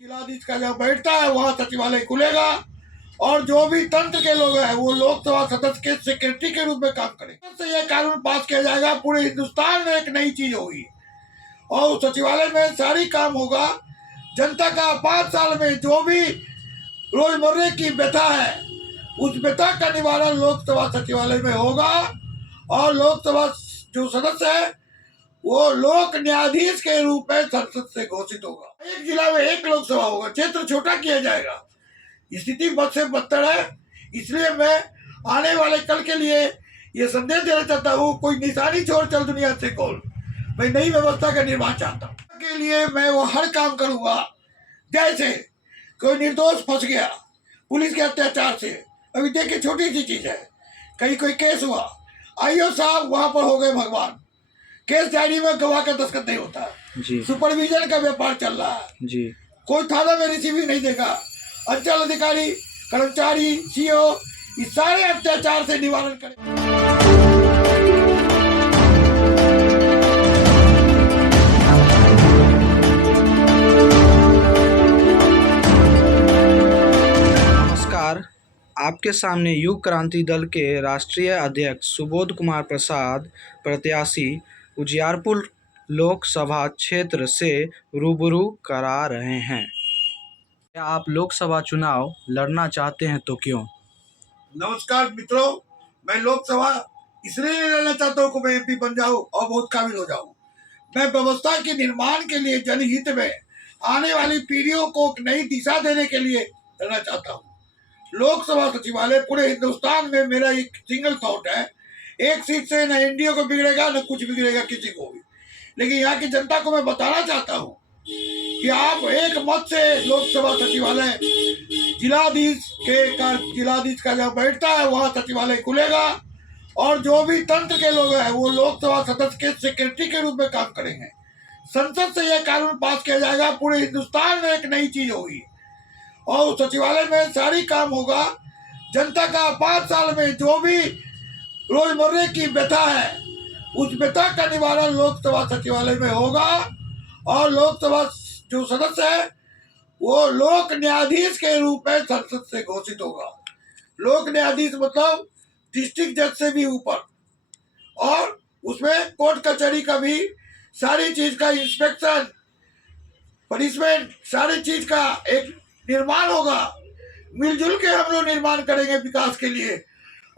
जिलाधीश का जब बैठता है वहाँ सचिवालय खुलेगा और जो भी तंत्र के लोग हैं वो लोकसभा सदस्य के सेक्रेटरी के रूप में काम करेंगे। तो ये कानून पास किया जाएगा, पूरे हिंदुस्तान में एक नई चीज होगी और उस सचिवालय में सारी काम होगा। जनता का 5 साल में जो भी रोजमर्रे की व्यथा है उस व्यथा का निवारण लोकसभा सचिवालय में होगा और लोकसभा जो सदस्य है वो लोक न्यायाधीश के रूप में संसद से घोषित होगा। एक जिला में एक लोकसभा होगा, क्षेत्र छोटा किया जाएगा। स्थिति बद से बदतर है, इसलिए मैं आने वाले कल के लिए ये संदेश देना चाहता हूँ, कोई निशानी छोड़ चल दुनिया से खोल। मैं नई व्यवस्था का निर्माण चाहता हूँ, के लिए मैं वो हर काम करूंगा। जैसे कोई निर्दोष फंस गया पुलिस के अत्याचार से, अभी देखिए छोटी सी चीज है, कहीं कोई केस हुआ, आईओ साहब वहां पर हो गए भगवान, केस डायरी में गवाह का दस्तखत नहीं होता जी। सुपरविजन का व्यापार चल रहा है जी। कोई थाना में रिसीव नहीं देगा। अंचल अधिकारी, कर्मचारी, सीओ इस सारे अत्याचार से निवारण करें। नमस्कार, आपके सामने युग क्रांति दल के राष्ट्रीय अध्यक्ष सुबोध कुमार प्रसाद प्रत्याशी उजियारपुर लोकसभा क्षेत्र से रूबरू करा रहे हैं। क्या आप लोकसभा चुनाव लड़ना चाहते हैं तो क्यों? नमस्कार मित्रों, मैं लोकसभा इसलिए नहीं लड़ना चाहता हूँ कि मैं एमपी बन जाऊँ और बहुत काबिल हो जाऊँ। मैं व्यवस्था के निर्माण के लिए, जनहित में आने वाली पीढ़ियों को नई दिशा देने के लिए लड़ना चाहता हूँ। लोकसभा सचिवालय पूरे हिंदुस्तान में मेरा एक सिंगल थॉट है, एक सीट से न एनडीए को बिगड़ेगा न कुछ बिगड़ेगा किसी को भी। लेकिन यहाँ की जनता को मैं बताना चाहता हूँ कि आप एक मत से लोकसभा सचिवालय जिलाधीश का जब बैठता है वहाँ सचिवालय खुलेगा और जो भी तंत्र के लोग हैं वो लोकसभा सदस्य के सेक्रेटरी के रूप में काम करेंगे। संसद से यह कानून पास किया जाएगा, पूरे हिंदुस्तान में एक नई चीज होगी और उस सचिवालय में सारी काम होगा। जनता का 5 साल में जो भी रोजमर्रे की व्यथा है उस व्यथा का निवारण लोकसभा सचिवालय में होगा और लोकसभा जो सदस्य है वो लोक न्यायाधीश के रूप में संसद से घोषित होगा। लोक न्यायाधीश मतलब डिस्ट्रिक्ट जज से भी ऊपर, और उसमें कोर्ट कचहरी का भी सारी चीज का इंस्पेक्शन, पनिशमेंट, सारी चीज का एक निर्माण होगा। मिलजुल के हम लोग निर्माण करेंगे विकास के लिए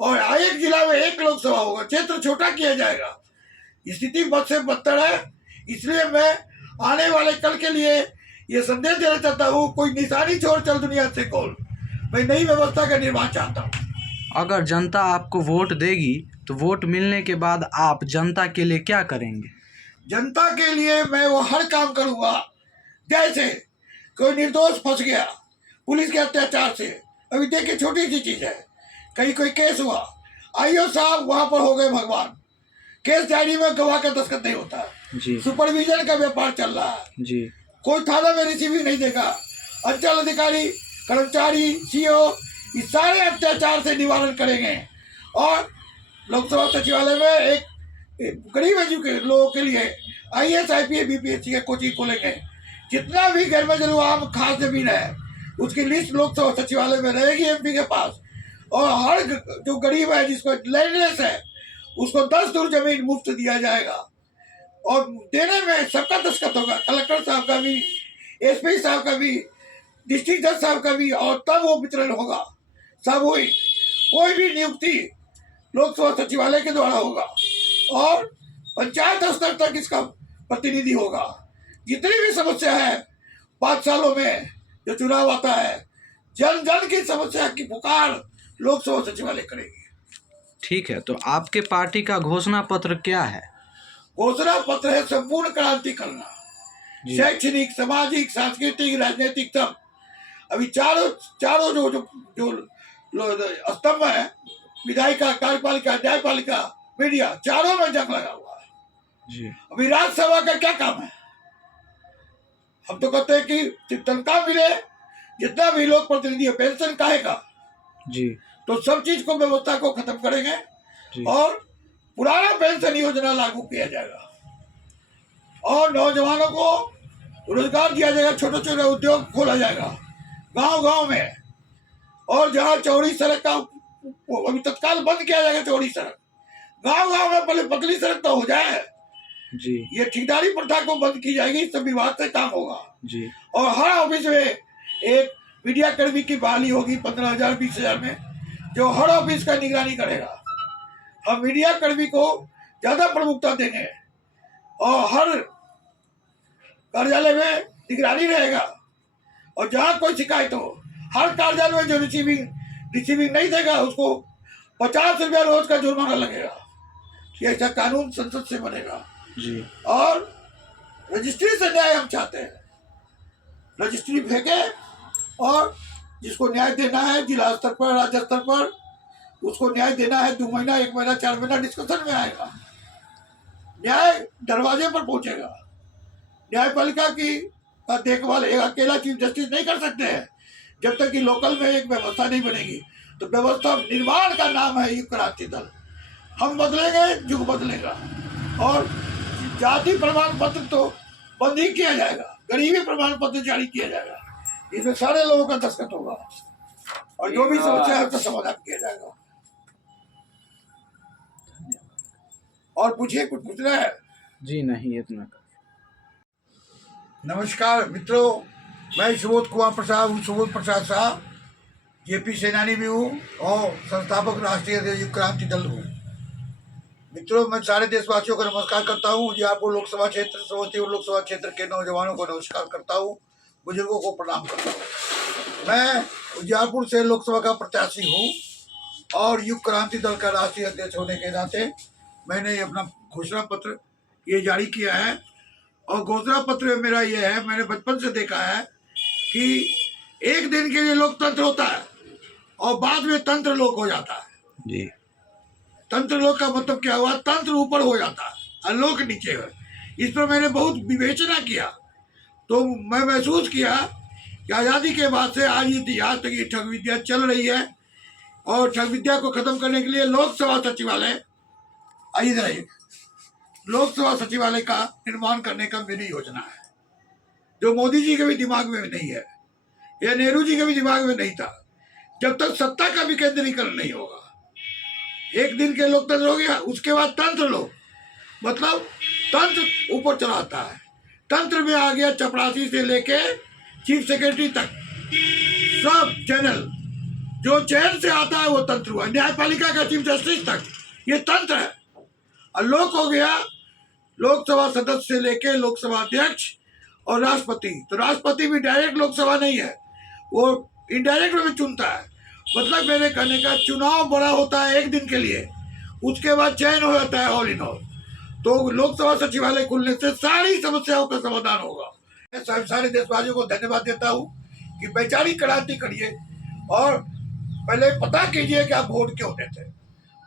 और एक जिला में एक लोकसभा होगा, क्षेत्र छोटा किया जाएगा। स्थिति बद से बदतर है, इसलिए मैं आने वाले कल के लिए ये संदेश देना चाहता हूँ, कोई निशानी छोड़ चल दुनिया से खोल। मैं नई व्यवस्था का निर्माण चाहता हूँ। अगर जनता आपको वोट देगी तो वोट मिलने के बाद आप जनता के लिए क्या करेंगे? जनता के लिए मैं वो हर काम करूंगा। जैसे कोई निर्दोष फंस गया पुलिस के अत्याचार से, अभी देखिए छोटी सी चीज है, कहीं कोई केस हुआ, आईओ साहब वहां पर हो गए भगवान, केस डायरी में गवाह का दस्तखत नहीं होता जी। सुपरविजन का व्यापार चल रहा है जी। कोई थाना में रिसीव नहीं देगा। अंचल अधिकारी, कर्मचारी, सीओ इस सारे अत्याचार से निवारण करेंगे और लोकसभा सचिवालय में एक गरीब एजुकेटेड लोगों के लिए IAS, IPS, BPSC के कोचिंग खोलेंगे। जितना भी घर में जरूर आम खास जमीन है उसकी लिस्ट लोकसभा सचिवालय में रहेगी एमपी के पास, और हर जो गरीब है जिसको लैंडलेस है उसको 10 दूर जमीन मुफ्त दिया जाएगा और देने में सबका दस्तखत होगा, कलेक्टर साहब का भी, SP साहब का भी, डिस्ट्रिक्ट जज साहब का भी, और तब वो वितरण होगा। सब हुई, कोई भी नियुक्ति लोकसभा सचिवालय के द्वारा होगा और पंचायत स्तर तक इसका प्रतिनिधि होगा। जितनी भी समस्या है 5 सालों में जो चुनाव आता है, जन जन की समस्या की पुकार लोकसभा सचिवालय करेगी। ठीक है, तो आपके पार्टी का घोषणा पत्र क्या है? घोषणा पत्र है संपूर्ण क्रांति करना, शैक्षणिक, सामाजिक, सांस्कृतिक, राजनीतिक, सब। अभी चारों जो स्तंभ है, विधायिका, कार्यपालिका, न्यायपालिका, मीडिया, चारों में जंग लगा हुआ है जी। अभी राज्यसभा का क्या काम है? हम तो कहते हैं कि तनख्वाह मिले, जितना भी लोग प्रतिनिधि है, पेंशन काहे का जी, तो सब चीज को, व्यवस्था को खत्म करेंगे और पुराना पेंशन योजना लागू किया जाएगा और नौजवानों को रोजगार दिया जाएगा, छोटे छोटे उद्योग खोला जाएगा गांव गांव में। और जहां चौड़ी सड़क का अभी तत्काल बंद किया जाएगा, चौड़ी सड़क गांव गांव में पहले पतली सड़क तो हो जाए जी ये ठेकेदारी प्रथा को बंद की जाएगी, सब विभाग से काम होगा जी। और हर ऑफिस में एक मीडिया कर्मी की बहाली होगी 15,000 20,000 में, जो हर ऑफिस का निगरानी करेगा। हम मीडिया कर्मी को ज्यादा प्रमुखता देंगे और हर कार्यालय में निगरानी रहेगा। और जहाँ कोई शिकायत हो, हर कार्यालय में जो रिसीविंग नहीं देगा उसको 50 रुपया रोज का जुर्माना लगेगा। ये ऐसा कानून संसद से बनेगा जी। और रजिस्ट्री से न्याय हम चाहते हैं, रजिस्ट्री फेंके और जिसको न्याय देना है जिला स्तर पर, राज्य स्तर पर, उसको न्याय देना है 2 महीना, 1 महीना, 4 महीना डिस्कशन में आएगा, न्याय दरवाजे पर पहुंचेगा। न्यायपालिका की देखभाल एक अकेला चीफ जस्टिस नहीं कर सकते हैं जब तक कि लोकल में एक व्यवस्था नहीं बनेगी। तो व्यवस्था निर्माण का नाम है युग क्रांति दल। हम बदलेंगे, युग बदलेगा। और जाति प्रमाण पत्र तो बंद ही किया जाएगा, गरीबी प्रमाण पत्र जारी किया जाएगा, इसमें सारे लोगों का दस्तखत होगा और जो भी समस्या है उसका समाधान किया जाएगा। और पूछिए, कुछ पूछना है? जी नहीं, इतना। नमस्कार मित्रों, मैं सुबोध कुमार प्रसाद हूँ, सुबोध प्रसाद शाह, जेपी सेनानी भी हूँ और संस्थापक राष्ट्रीय युग क्रांति दल हूँ। मित्रों, मैं सारे देशवासियों को नमस्कार करता हूँ। उजियारपुर लोकसभा क्षेत्र, समस्तीपुर लोकसभा क्षेत्र के नौजवानों को नमस्कार करता हूँ, बुजुर्गों को प्रणाम करता हूँ। मैं उजियारपुर से लोकसभा का प्रत्याशी हूँ और युग क्रांति दल का राष्ट्रीय अध्यक्ष होने के नाते मैंने अपना घोषणा पत्र ये जारी किया है। और घोषणा पत्र मेरा ये है, मैंने बचपन से देखा है कि एक दिन के लिए लोकतंत्र होता है और बाद में तंत्र लोक हो जाता है जी। तंत्र लोक का मतलब क्या हुआ? तंत्र ऊपर हो जाता है और लोक नीचे है। इस पर मैंने बहुत विवेचना किया तो मैं महसूस किया कि आज़ादी के बाद से आज तक ये ठग विद्या चल रही है और ठग विद्या को खत्म करने के लिए लोकसभा सचिवालय, इधर आइए, लोकसभा सचिवालय का निर्माण करने का मेरी योजना है, जो मोदी जी के भी दिमाग में नहीं है या नेहरू जी के भी दिमाग में नहीं था। जब तक सत्ता का विकेंद्रीकरण नहीं होगा, एक दिन के लोकतंत्र हो गया, उसके बाद तंत्र लोग, मतलब तंत्र ऊपर चलाता है। तंत्र में आ गया चपरासी से लेके चीफ सेक्रेटरी तक, सब चैनल जो चैन से आता है वो तंत्र हुआ। न्यायपालिका का चीफ जस्टिस तक ये तंत्र है। और लोक हो गया लोकसभा सदस्य से लेके लोकसभा अध्यक्ष और राष्ट्रपति। तो राष्ट्रपति भी डायरेक्ट लोकसभा नहीं है, वो इनडायरेक्ट में चुनता है। मतलब मेरे कहने का, चुनाव बड़ा होता है एक दिन के लिए, उसके बाद चयन हो जाता है ऑल इन ऑल। तो लोकसभा सचिवालय खुलने से सारी समस्याओं का समाधान होगा। मैं सारे देशवासियों को धन्यवाद देता हूँ कि वैचारिक क्रांति करिए और पहले पता कीजिए कि आप वोट क्यों देते हैं।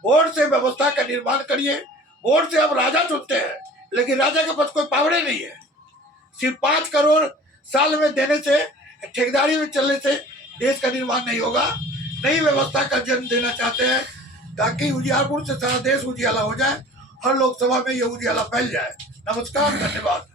वोट से व्यवस्था का निर्माण करिए। वोट से आप राजा चुनते हैं, लेकिन राजा के पास कोई पावरे नहीं है। सिर्फ 5 करोड़ साल में देने से, ठेकेदारी में चलने से देश का निर्माण नहीं होगा। नई व्यवस्था का जन्म देना चाहते हैं ताकि उजियारपुर से सारा देश उजियाला हो जाए, हर लोकसभा में ये उजियाला फैल जाए। नमस्कार, धन्यवाद।